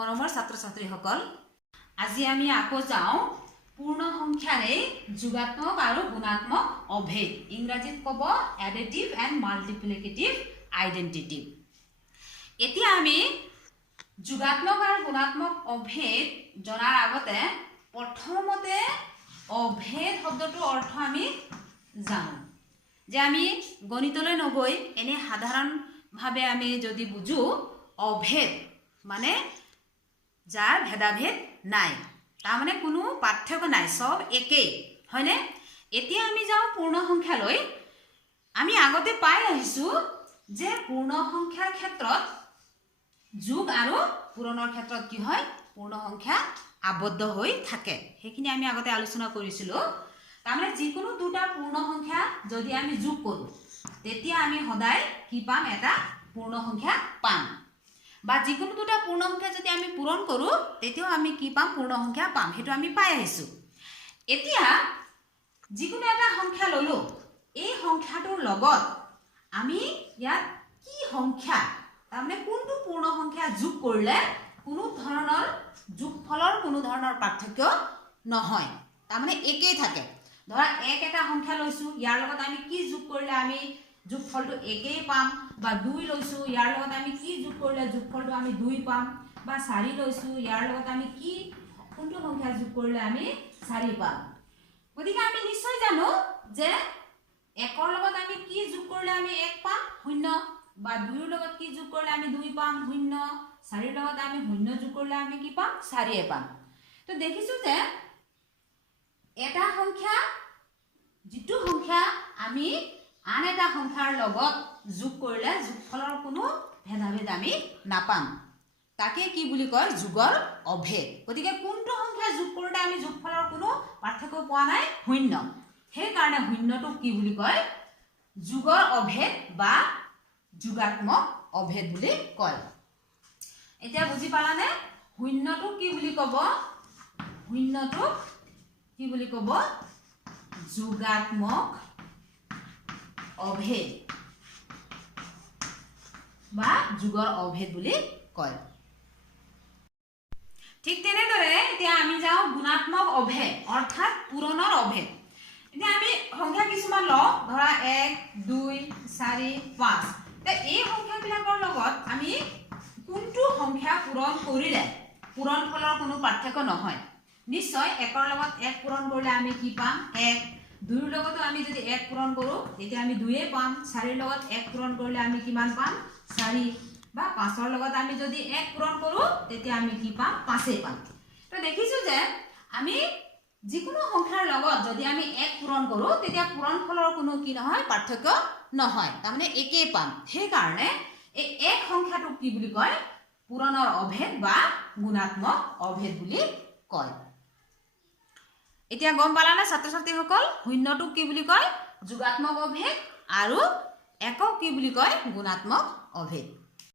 মৰমৰ ছাত্ৰ ছাত্ৰীসকল, আজি আমি আকৌ যাওঁ পূৰ্ণ সংখ্যাৰে যোগাত্মক আৰু গুণাত্মক অভেদ। ইংৰাজীত ক'ব এডিটিভ এণ্ড মাল্টিপ্লিকেটিভ আইডেণ্টিটি। এতিয়া আমি যোগাত্মক আৰু গুণাত্মক অভেদ জনাৰ আগতে প্ৰথমতে অভেদ শব্দটোৰ অৰ্থ আমি জানো যে আমি গণিতলৈ নগৈ এনে সাধাৰণভাৱে আমি যদি বুজো অভেদ মানে যাৰ ভেদাভেদ নাই, তাৰমানে কোনো পাৰ্থক্য নাই, সব একেই, হয়নে? এতিয়া আমি যাওঁ পূৰ্ণ সংখ্যালৈ। আমি আগতে পাই আহিছোঁ যে পূৰ্ণ সংখ্যাৰ ক্ষেত্ৰত যোগ আৰু পূৰণৰ ক্ষেত্ৰত কি হয়, পূৰ্ণ সংখ্যা আবদ্ধ হৈ থাকে। সেইখিনি আমি আগতে আলোচনা কৰিছিলোঁ। তাৰমানে যিকোনো দুটা পূৰ্ণ সংখ্যা যদি আমি যোগ কৰোঁ তেতিয়া আমি সদায় কি পাম, এটা পূৰ্ণ সংখ্যা পাম। বা যিকোনো দুটা পূৰ্ণ সংখ্যা যদি আমি পূৰণ কৰোঁ তেতিয়াও আমি কি পাম, পূৰ্ণ সংখ্যা পাম। সেইটো আমি পাই আহিছোঁ। এতিয়া যিকোনো এটা সংখ্যা ল'লোঁ, এই সংখ্যাটোৰ লগত আমি ইয়াত কি সংখ্যা, তাৰমানে কোনটো পূৰ্ণ সংখ্যা যোগ কৰিলে কোনো ধৰণৰ যোগফলৰ কোনো ধৰণৰ পাৰ্থক্য নহয়, তাৰমানে একেই থাকে। ধৰা এক এটা সংখ্যা লৈছোঁ, ইয়াৰ লগত আমি কি যোগ কৰিলে আমি যোগফলটো একেই পাম। বা 2 লৈছোঁ, ইয়াৰ লগত আমি কি যোগ কৰিলে যোগফলটো আমি 2 পাম। বা 4 লৈছোঁ, ইয়াৰ লগত আমি কি কোনটো সংখ্যা যোগ কৰিলে আমি 4 পাম। গতিকে আমি নিশ্চয় জানো যে 1ৰ লগত আমি কি যোগ কৰিলে আমি 1 পাম, 0। বা 2ৰ লগত কি যোগ কৰিলে আমি 2 পাম, 0। 4ৰ লগত আমি 0 যোগ কৰিলে আমি কি পাম, 4 পাম। তো দেখিছোঁ যে এটা সংখ্যা, যিটো সংখ্যা আমি আন এটা সংখ্যাৰ লগত যোগ কৰিলে যোগফলৰ কোনো ভেদাভেদ আমি নাপাম, তাকে কি বুলি কয়, যোগৰ অভেদ। গতিকে কোনটো সংখ্যা যোগ কৰোঁতে আমি যোগফলৰ কোনো পাৰ্থক্য পোৱা নাই, 0। সেইকাৰণে 0টোক কি বুলি কয়, যোগৰ অভেদ বা যোগাত্মক অভেদ বুলি কয়। এতিয়া বুজি পালানে? 0টোক কি বুলি ক'ব, 0টোক কি বুলি ক'ব, যোগাত্মক অভেদ বা যোগৰ অভেদ বুলি কয়। ঠিক তেনেদৰে এতিয়া আমি যাওঁ গুণাত্মক অভেদ, অৰ্থাৎ পূৰণৰ অভেদ। এতিয়া আমি সংখ্যা কিছুমান লওঁ, ধৰা 1, 2, 4, 5। এই সংখ্যাবিলাকৰ লগত আমি কোনটো সংখ্যা পূৰণ কৰিলে পূৰণফলৰ কোনো পাৰ্থক্য নহয়। নিশ্চয় 1ৰ লগত 1 পূৰণ কৰিলে আমি কি পাম, 1। 2ৰ লগতো আমি যদি 1 পূৰণ কৰোঁ তেতিয়া আমি 2 পাম। 4ৰ লগত 1 পূৰণ কৰিলে আমি কিমান পাম, 4। বা 5ৰ লগত আমি যদি 1 পূৰণ কৰোঁ তেতিয়া আমি কি পাম, 5 পাম। তো দেখিছোঁ যে আমি যিকোনো সংখ্যাৰ লগত যদি আমি 1 পূৰণ কৰোঁ তেতিয়া পূৰণফলৰ কোনো কি নহয়, পাৰ্থক্য নহয়, তাৰমানে একেই পাম। সেইকাৰণে এই 1 সংখ্যাটোক কি বুলি কয়, পূৰণৰ অভেদ বা গুণাত্মক অভেদ বুলি কয়। এতিয়া গম পালানে ছাত্ৰ ছাত্ৰীসকল, 0টোক কি বুলি কয়, যোগাত্মক অভেদ, আৰু 1ক কি বুলি কয়, গুণাত্মক অভেদ।